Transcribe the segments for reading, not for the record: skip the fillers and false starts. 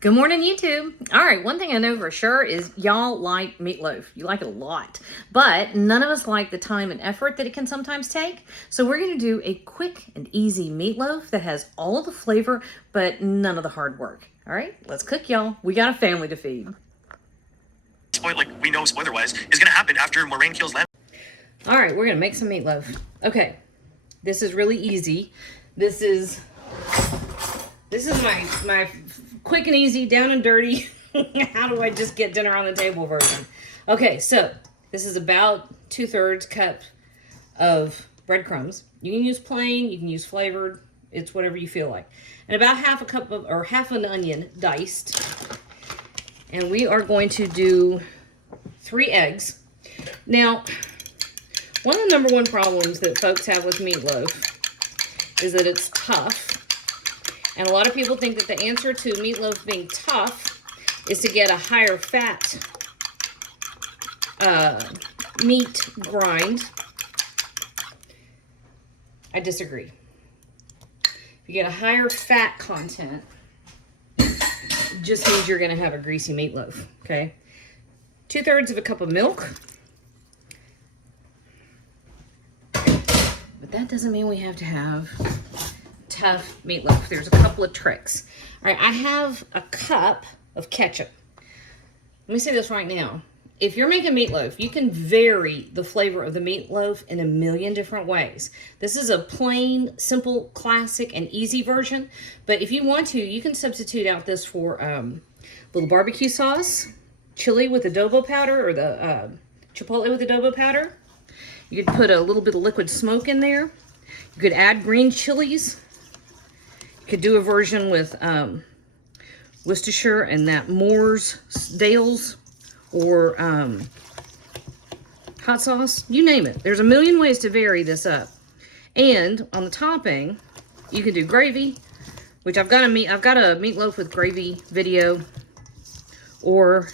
Good morning, YouTube. All right, one thing I know for sure is y'all like meatloaf. You like it a lot, but none of us like the time and effort that it can sometimes take. So we're gonna do a quick and easy meatloaf that has all of the flavor, but none of the hard work. All right, let's cook, y'all. We got a family to feed. We know spoiler-wise, is gonna happen after Moraine kills Lamb. All right, we're gonna make some meatloaf. Okay, this is really easy. This is my quick and easy, down and dirty, how do I just get dinner on the table version. Okay, so this is about 2/3 cup of breadcrumbs. You can use plain, you can use flavored, it's whatever you feel like. And about half a cup of, or half an onion diced. And we are going to do 3 eggs. Now, one of the number one problems that folks have with meatloaf is that it's tough. And a lot of people think that the answer to meatloaf being tough is to get a higher fat meat grind. I disagree. If you get a higher fat content, it just means you're going to have a greasy meatloaf, okay? 2/3 of a cup of milk. But that doesn't mean we have to have tough meatloaf. There's a couple of tricks. All right, I have a cup of ketchup. Let me say this right now. If you're making meatloaf, you can vary the flavor of the meatloaf in a million different ways. This is a plain, simple, classic, and easy version. But if you want to, you can substitute out this for little barbecue sauce, chili with adobo powder, or the chipotle with adobo powder. You could put a little bit of liquid smoke in there. You could add green chilies. Could do a version with Worcestershire and that Moore's Dale's or hot sauce, you name it. There's a million ways to vary this up. And on the topping, you can do gravy, which I've got a meatloaf with gravy video, or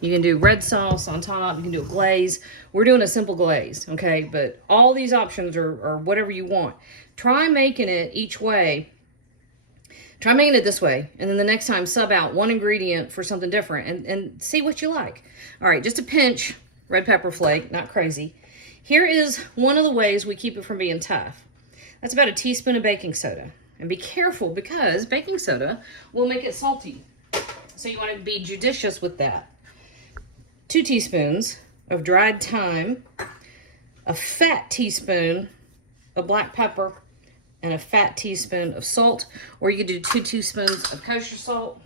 you can do red sauce on top. You can do a glaze. We're doing a simple glaze, okay? But all these options are whatever you want. Try making it each way. Try making it this way, and then the next time sub out one ingredient for something different and see what you like. All right, just a pinch red pepper flake, not crazy. Here is one of the ways we keep it from being tough. That's about a teaspoon of baking soda. And be careful because baking soda will make it salty. So you want to be judicious with that. 2 teaspoons of dried thyme, a fat teaspoon of black pepper, and a fat teaspoon of salt, or you could do 2 teaspoons of kosher salt.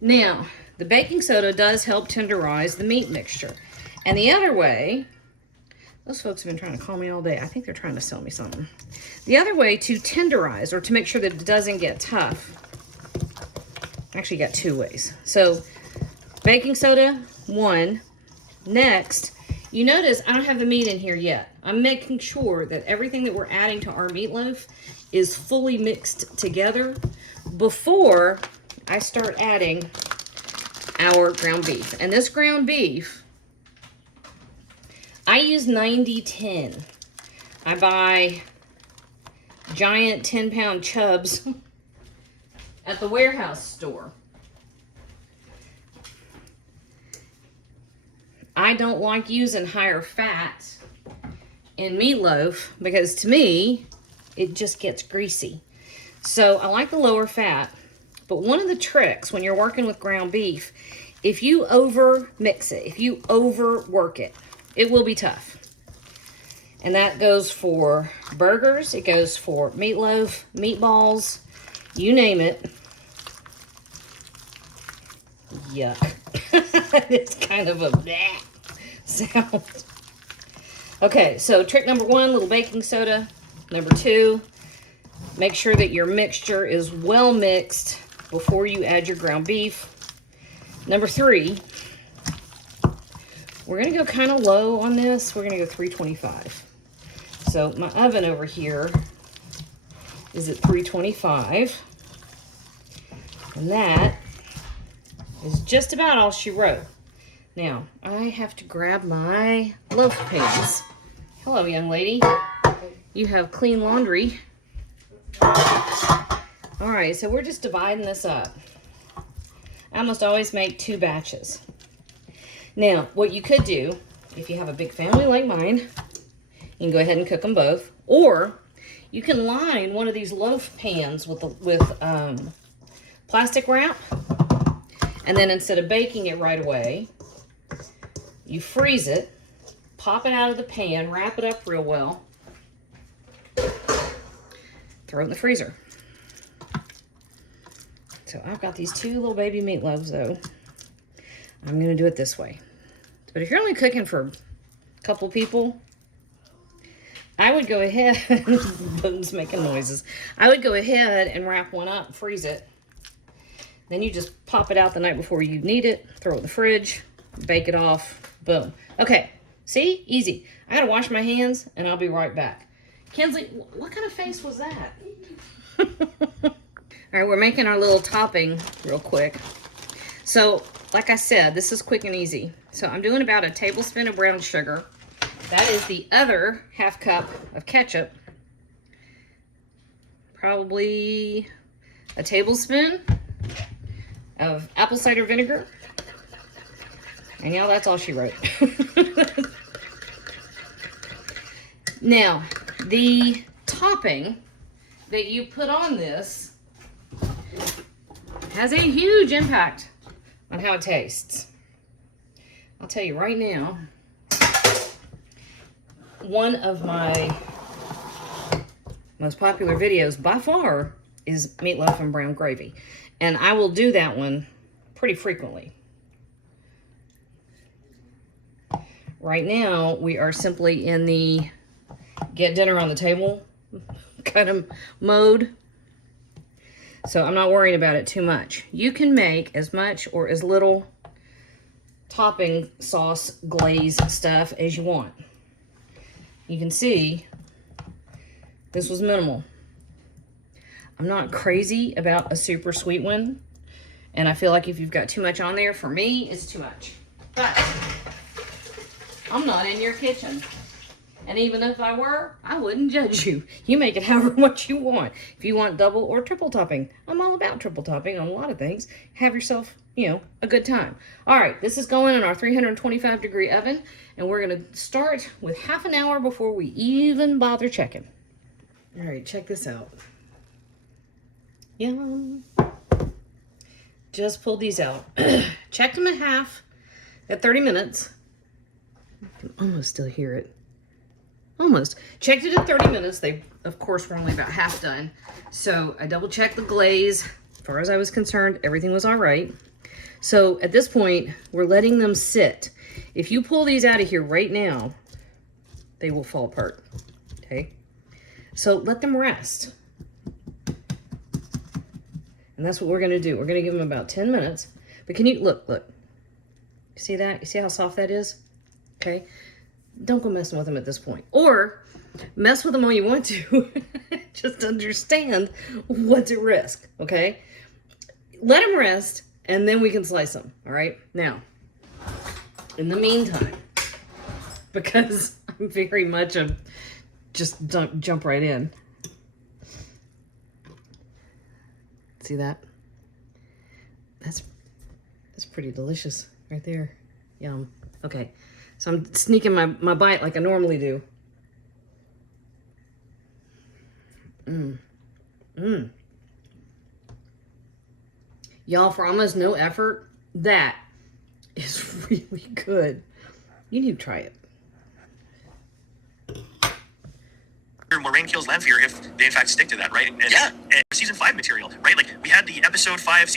Now, the baking soda does help tenderize the meat mixture. And the other way, those folks have been trying to call me all day. I think they're trying to sell me something. The other way to tenderize, or to make sure that it doesn't get tough, actually got 2 ways. So, baking soda, 1. Next, you notice I don't have the meat in here yet. I'm making sure that everything that we're adding to our meatloaf is fully mixed together before I start adding our ground beef. And this ground beef, I use 90/10. I buy giant 10-pound chubs at the warehouse store. I don't like using higher fat in meatloaf because to me, it just gets greasy. So I like the lower fat, but one of the tricks when you're working with ground beef, if you over mix it, if you overwork it, it will be tough. And that goes for burgers, it goes for meatloaf, meatballs, you name it. Yuck. It's kind of a bleh sound. Okay, so trick number 1, little baking soda. Number 2, make sure that your mixture is well mixed before you add your ground beef. Number 3, we're gonna go kind of low on this. We're gonna go 325. So my oven over here is at 325. And that is just about all she wrote. Now, I have to grab my loaf pans. Hello, young lady. You have clean laundry. All right, so we're just dividing this up. I almost always make 2 batches. Now, what you could do, if you have a big family like mine, you can go ahead and cook them both. Or you can line one of these loaf pans with plastic wrap. And then instead of baking it right away, you freeze it, pop it out of the pan, wrap it up real well, throw it in the freezer. So I've got these 2 little baby meatloaves though. I'm going to do it this way. But if you're only cooking for a couple people, I would go ahead, Bone's making noises. I would go ahead and wrap one up, freeze it. Then you just pop it out the night before you need it, throw it in the fridge, bake it off, boom. Okay, see? Easy. I gotta wash my hands and I'll be right back. Kinsley, what kind of face was that? All right, we're making our little topping real quick. So, like I said, this is quick and easy. So I'm doing about a tablespoon of brown sugar. That is the other half cup of ketchup. Probably a tablespoon of apple cider vinegar. And yeah, that's all she wrote. Now, the topping that you put on this has a huge impact on how it tastes. I'll tell you right now, one of my most popular videos by far is meatloaf and brown gravy. And I will do that one pretty frequently. Right now, we are simply in the get dinner on the table kind of mode. So I'm not worrying about it too much. You can make as much or as little topping sauce glaze stuff as you want. You can see this was minimal. I'm not crazy about a super sweet one. And I feel like if you've got too much on there, for me, it's too much. But I'm not in your kitchen. And even if I were, I wouldn't judge you. You make it however much you want. If you want double or triple topping, I'm all about triple topping on a lot of things. Have yourself, a good time. All right, this is going in our 325-degree oven, and we're going to start with half an hour before we even bother checking. All right, check this out. Yum. Just pulled these out. Checked them at 30 minutes. I can almost still hear it. Almost. Checked it at 30 minutes. They, of course, were only about half done. So I double checked the glaze. As far as I was concerned, everything was all right. So at this point, we're letting them sit. If you pull these out of here right now, they will fall apart. Okay? So let them rest. And that's what we're going to do. We're going to give them about 10 minutes. But can you, look. You see that? You see how soft that is? Okay? Don't go messing with them at this point. Or mess with them all you want to. Just understand what's at risk, okay? Let them rest, and then we can slice them, all right? Now, in the meantime, because I'm very much a just jump right in. See that? That's pretty delicious right there. Yum. Okay. So I'm sneaking my bite like I normally do. Y'all, for almost no effort, that is really good. You need to try it. Moraine kills land fear if they in fact stick to that, right? And, yeah. And season 5 material, right? Like we had the episode 5